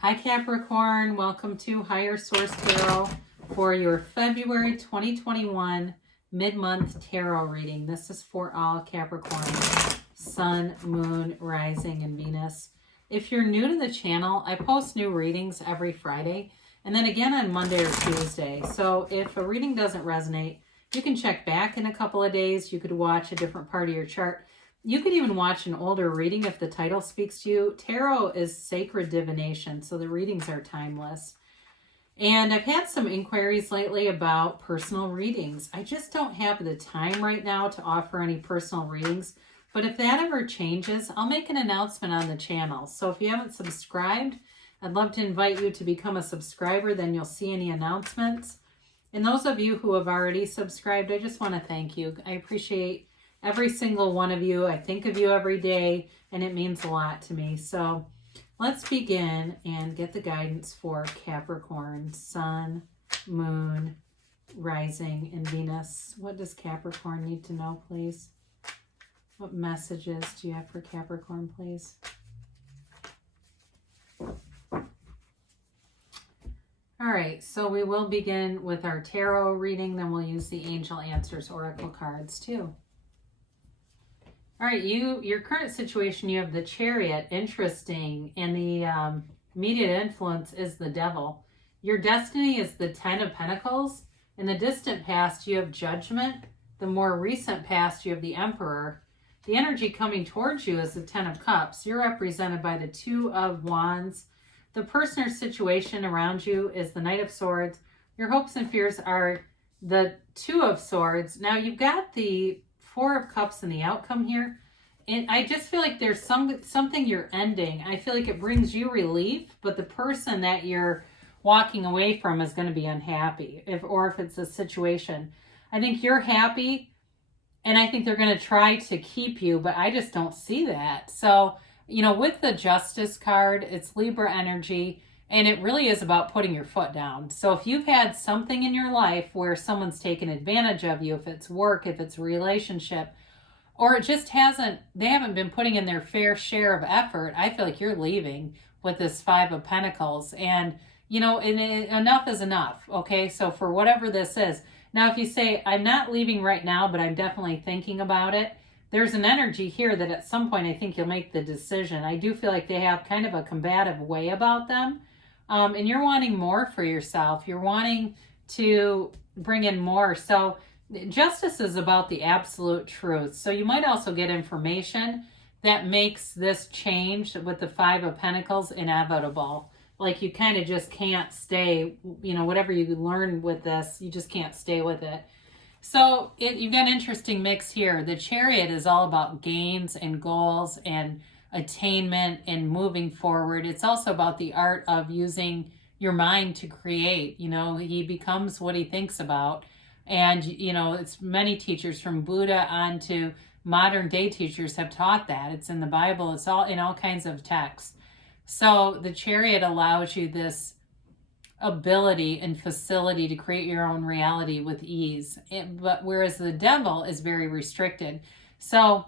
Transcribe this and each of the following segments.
Hi Capricorn, welcome to Higher Source Tarot for your February 2021 mid-month tarot reading. This is for all Capricorn, Sun, Moon, Rising, and Venus. If you're new to the channel, I post new readings every Friday and then again on Monday or Tuesday. So if a reading doesn't resonate, you can check back in a couple of days. You could watch a different part of your chart. You could even watch an older reading if the title speaks to you. Tarot is sacred divination, so the readings are timeless. And I've had some inquiries lately about personal readings. I just don't have the time right now to offer any personal readings. But if that ever changes, I'll make an announcement on the channel. So if you haven't subscribed, I'd love to invite you to become a subscriber. Then you'll see any announcements. And those of you who have already subscribed, I just want to thank you. I appreciate every single one of you. I think of you every day, and it means a lot to me. So let's begin and get the guidance for Capricorn, Sun, Moon, Rising, and Venus. What does Capricorn need to know, please? What messages do you have for Capricorn, please? All right, so we will begin with our tarot reading, then we'll use the Angel Answers Oracle cards too. All right, your current situation, you have the Chariot, interesting, and the immediate influence is the Devil. Your destiny is the Ten of Pentacles. In the distant past, you have Judgment. The more recent past, you have the Emperor. The energy coming towards you is the Ten of Cups. You're represented by the Two of Wands. The person or situation around you is the Knight of Swords. Your hopes and fears are the Two of Swords. Now, you've got the Four of Cups in the outcome here, and I just feel like there's something you're ending. I feel like it brings you relief, but the person that you're walking away from is going to be unhappy, if it's a situation. I think you're happy, and I think they're going to try to keep you, but I just don't see that. So, with the Justice card, it's Libra energy, and it really is about putting your foot down. So if you've had something in your life where someone's taken advantage of you, if it's work, if it's a relationship, or it just they haven't been putting in their fair share of effort, I feel like you're leaving with this Five of Pentacles. And, enough is enough, okay? So for whatever this is. Now, if you say, I'm not leaving right now, but I'm definitely thinking about it, there's an energy here that at some point I think you'll make the decision. I do feel like they have kind of a combative way about them. And you're wanting more for yourself. You're wanting to bring in more. So justice is about the absolute truth. So you might also get information that makes this change with the Five of Pentacles inevitable. Like you kind of just can't stay, whatever you learn with this, you just can't stay with it. So you've got an interesting mix here. The Chariot is all about gains and goals and attainment and moving forward. It's also about the art of using your mind to create. He becomes what he thinks about. And, it's many teachers from Buddha on to modern day teachers have taught that. It's in the Bible. It's all in all kinds of texts. So the Chariot allows you this ability and facility to create your own reality with ease. But whereas the Devil is very restricted. So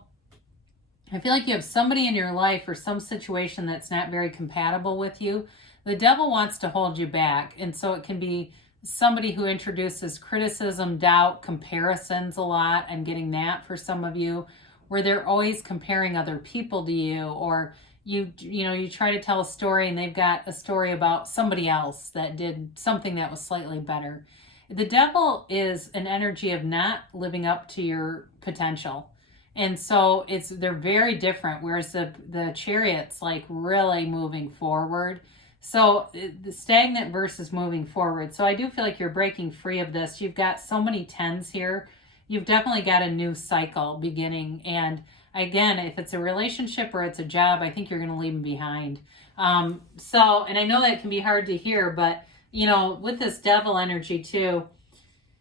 I feel like you have somebody in your life or some situation that's not very compatible with you. The Devil wants to hold you back. And so it can be somebody who introduces criticism, doubt, comparisons a lot. I'm getting that for some of you, where they're always comparing other people to you, or you try to tell a story and they've got a story about somebody else that did something that was slightly better. The Devil is an energy of not living up to your potential. And so they're very different, whereas the Chariot's like really moving forward. So the stagnant versus moving forward. So I do feel like you're breaking free of this. You've got so many tens here. You've definitely got a new cycle beginning. And again, if it's a relationship or it's a job, I think you're going to leave them behind. And I know that can be hard to hear, but with this Devil energy too,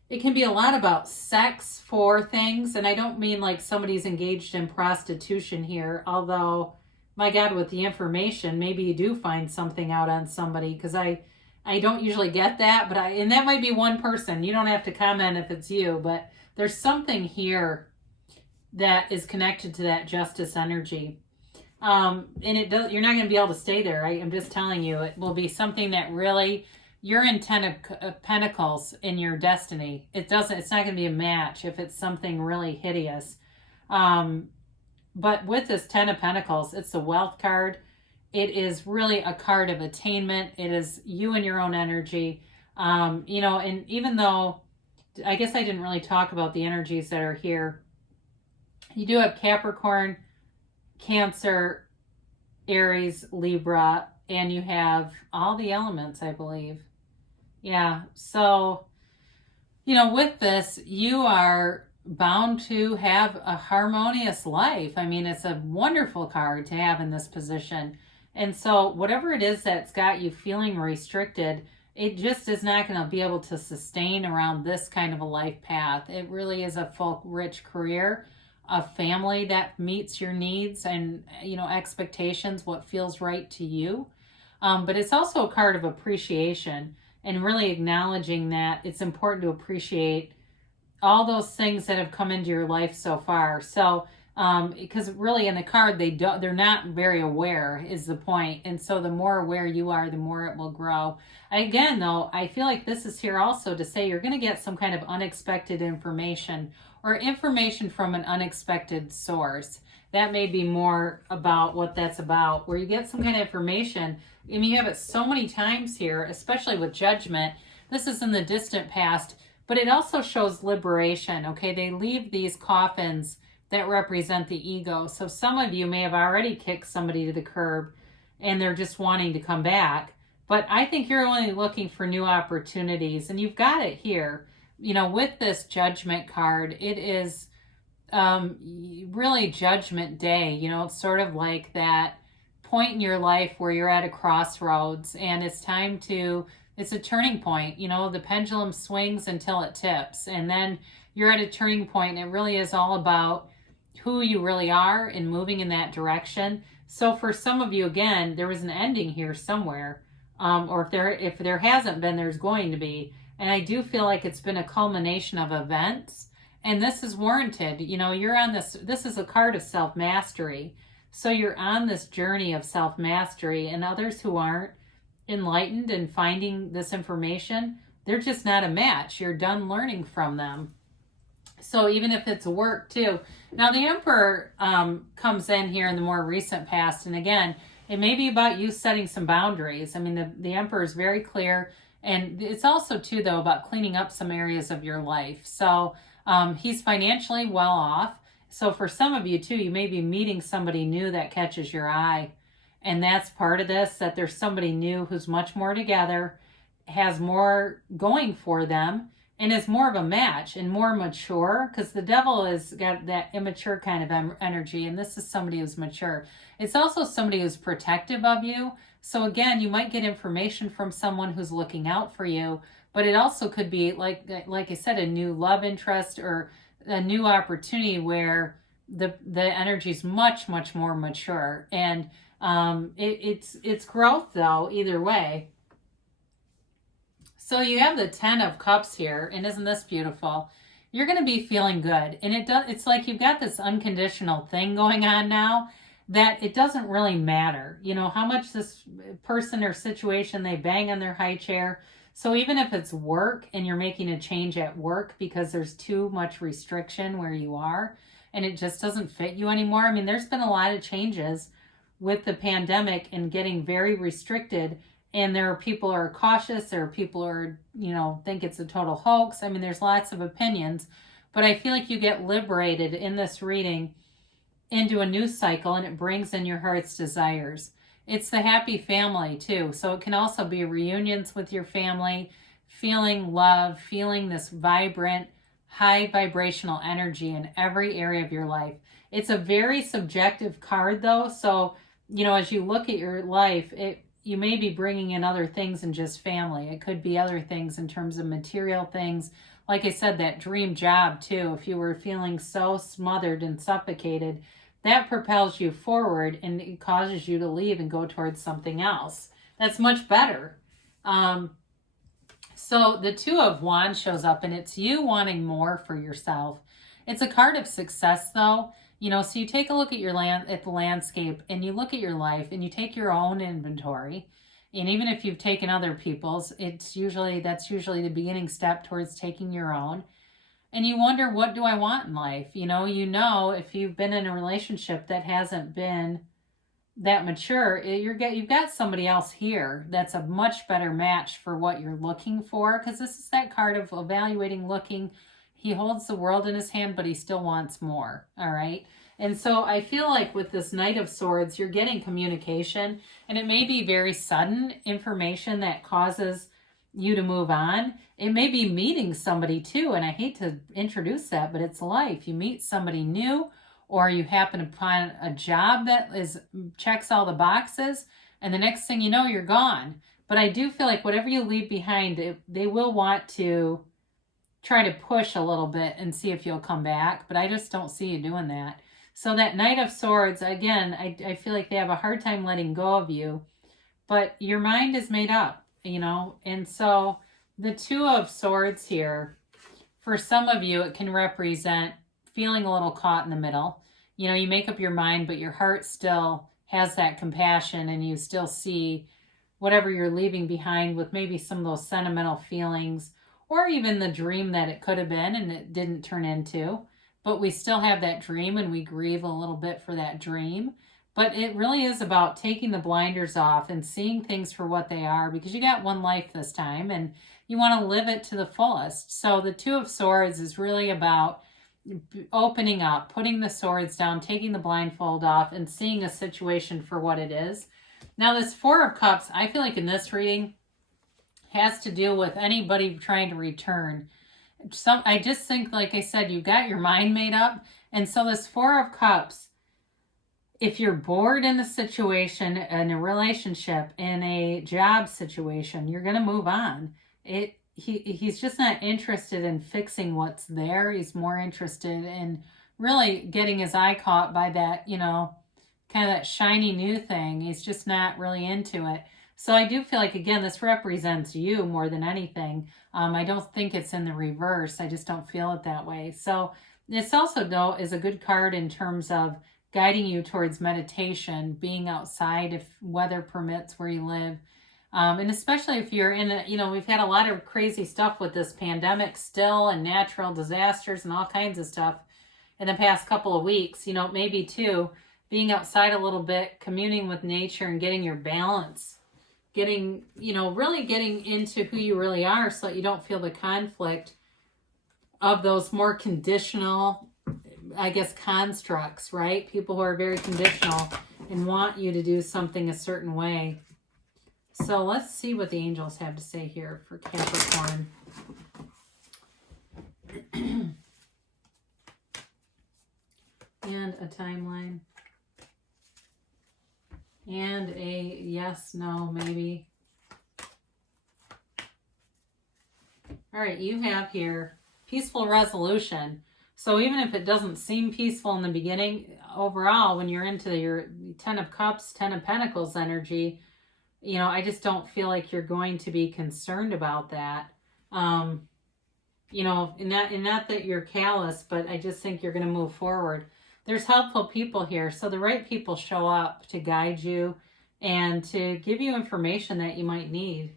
it can be a lot about sex for things. And I don't mean like somebody's engaged in prostitution here, although, my God, with the information, maybe you do find something out on somebody, because I don't usually get that, and that might be one person. You don't have to comment if it's you, but there's something here that is connected to that justice energy. And you're not going to be able to stay there. I'm just telling you, it will be something that really, you're in 10 of Pentacles in your destiny. It's not going to be a match if it's something really hideous. But with this 10 of Pentacles, it's the wealth card. It is really a card of attainment. It is you and your own energy. And even though, I guess I didn't really talk about the energies that are here. You do have Capricorn, Cancer, Aries, Libra, and you have all the elements, I believe. Yeah, so, with this, you are bound to have a harmonious life. I mean, it's a wonderful card to have in this position. And so whatever it is that's got you feeling restricted, it just is not going to be able to sustain around this kind of a life path. It really is a full, rich career, a family that meets your needs and, expectations, what feels right to you. But it's also a card of appreciation and really acknowledging that it's important to appreciate all those things that have come into your life so far. So, because really in the card, they're not very aware is the point. And so the more aware you are, the more it will grow. Again, though, I feel like this is here also to say you're going to get some kind of unexpected information or information from an unexpected source. That may be more about what that's about, where you get some kind of information. I mean, you have it so many times here, especially with judgment. This is in the distant past, but it also shows liberation, okay? They leave these coffins that represent the ego. So some of you may have already kicked somebody to the curb and they're just wanting to come back. But I think you're only looking for new opportunities, and you've got it here. With this judgment card, it is really judgment day. It's sort of like that point in your life where you're at a crossroads and it's a turning point. The pendulum swings until it tips, and then you're at a turning point, and it really is all about who you really are and moving in that direction. So for some of you, again, there was an ending here somewhere, or if there hasn't been, there's going to be. And I do feel like it's been a culmination of events, and this is warranted. You're on this is a card of self-mastery. So you're on this journey of self-mastery, and others who aren't enlightened and finding this information, they're just not a match. You're done learning from them. So even if it's work too. Now the Emperor comes in here in the more recent past, and again, it may be about you setting some boundaries. I mean, the Emperor is very clear, and it's also too, though, about cleaning up some areas of your life. So he's financially well off. So for some of you too, you may be meeting somebody new that catches your eye. And that's part of this, that there's somebody new who's much more together, has more going for them, and is more of a match and more mature, because the Devil has got that immature kind of energy, and this is somebody who's mature. It's also somebody who's protective of you. So again, you might get information from someone who's looking out for you, but it also could be, like I said, a new love interest or a new opportunity where the energy is much, much more mature. And it's growth, though, either way. So you have the 10 of Cups here, and isn't this beautiful? You're going to be feeling good, and it's like you've got this unconditional thing going on now that it doesn't really matter, how much this person or situation they bang on their high chair. So even if it's work and you're making a change at work because there's too much restriction where you are and it just doesn't fit you anymore. I mean, there's been a lot of changes with the pandemic and getting very restricted. And there are people who are cautious. There are people who are, think it's a total hoax. I mean, there's lots of opinions. But I feel like you get liberated in this reading into a new cycle, and it brings in your heart's desires. It's the happy family, too. So it can also be reunions with your family, feeling love, feeling this vibrant, high vibrational energy in every area of your life. It's a very subjective card, though. So, as you look at your life, you may be bringing in other things than just family. It could be other things in terms of material things. Like I said, that dream job too. If you were feeling so smothered and suffocated, that propels you forward and it causes you to leave and go towards something else. That's much better. So the 2 of Wands shows up, and it's you wanting more for yourself. It's a card of success, though. You know, so you take a look at the landscape, and you look at your life, and you take your own inventory. And even if you've taken other people's, that's usually the beginning step towards taking your own. And you wonder, what do I want in life? You know, if you've been in a relationship that hasn't been that mature, you've got somebody else here that's a much better match for what you're looking for, because this is that card of evaluating, looking. He holds the world in his hand, but he still wants more. All right. And so I feel like with this Knight of Swords, you're getting communication, and it may be very sudden information that causes you to move on. It may be meeting somebody too, and I hate to introduce that, but it's life. You meet somebody new, or you happen upon a job that checks all the boxes, and the next thing you know, you're gone. But I do feel like whatever you leave behind, they will want to try to push a little bit and see if you'll come back, but I just don't see you doing that. So that Knight of Swords, again, I feel like they have a hard time letting go of you, but your mind is made up, you know. And so the Two of Swords here, for some of you, it can represent feeling a little caught in the middle. You know, you make up your mind, but your heart still has that compassion, and you still see whatever you're leaving behind with maybe some of those sentimental feelings, or even the dream that it could have been and it didn't turn into. But we still have that dream, and we grieve a little bit for that dream. But it really is about taking the blinders off and seeing things for what they are, because you got one life this time and you want to live it to the fullest. So the Two of Swords is really about opening up, putting the swords down, taking the blindfold off, and seeing a situation for what it is. Now this Four of Cups, I feel like in this reading, has to do with anybody trying to return. I just think, like I said, you got your mind made up. And so this Four of Cups, if you're bored in a situation, in a relationship, in a job situation, you're going to move on. He's just not interested in fixing what's there. He's more interested in really getting his eye caught by that, you know, kind of that shiny new thing. He's just not really into it. So I do feel like, again, this represents you more than anything. I don't think it's in the reverse. I just don't feel it that way. So this also, though, is a good card in terms of guiding you towards meditation, being outside if weather permits where you live. And especially if you're in a, you know, we've had a lot of crazy stuff with this pandemic still, and natural disasters and all kinds of stuff in the past couple of weeks. You know, maybe too, being outside a little bit, communing with nature and getting your balance, getting, you know, really getting into who you really are, so that you don't feel the conflict of those more conditional, I guess, constructs, right? People who are very conditional and want you to do something a certain way. So let's see what the angels have to say here for Capricorn. And a timeline. And a yes, no, maybe. All right, you have here peaceful resolution. So even if it doesn't seem peaceful in the beginning, overall, when you're into your Ten of Cups, Ten of Pentacles energy, you know, I just don't feel like you're going to be concerned about that. You know, and not that you're callous, but I just think you're going to move forward. There's helpful people here. So the right people show up to guide you and to give you information that you might need.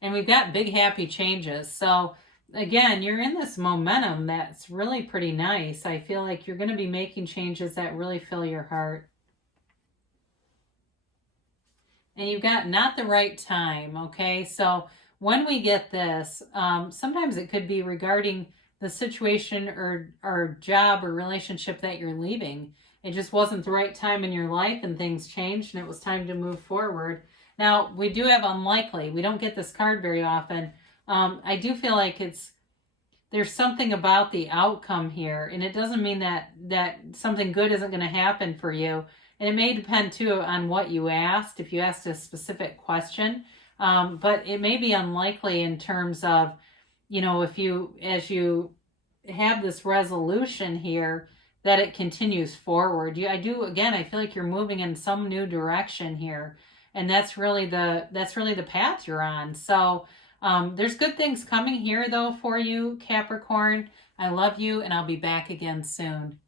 And we've got big happy changes. So again, you're in this momentum that's really pretty nice. I feel like you're going to be making changes that really fill your heart. And you've got not the right time, okay? So when we get this, sometimes it could be regarding the situation or job or relationship that you're leaving. It just wasn't the right time in your life, and things changed, and it was time to move forward. Now, we do have unlikely. We don't get this card very often. I do feel like there's something about the outcome here, and it doesn't mean that something good isn't going to happen for you. And it may depend, too, on what you asked, if you asked a specific question. But it may be unlikely in terms of, you know, as you have this resolution here, that it continues forward. I feel like you're moving in some new direction here. And that's really the path you're on. So there's good things coming here, though, for you, Capricorn. I love you, and I'll be back again soon.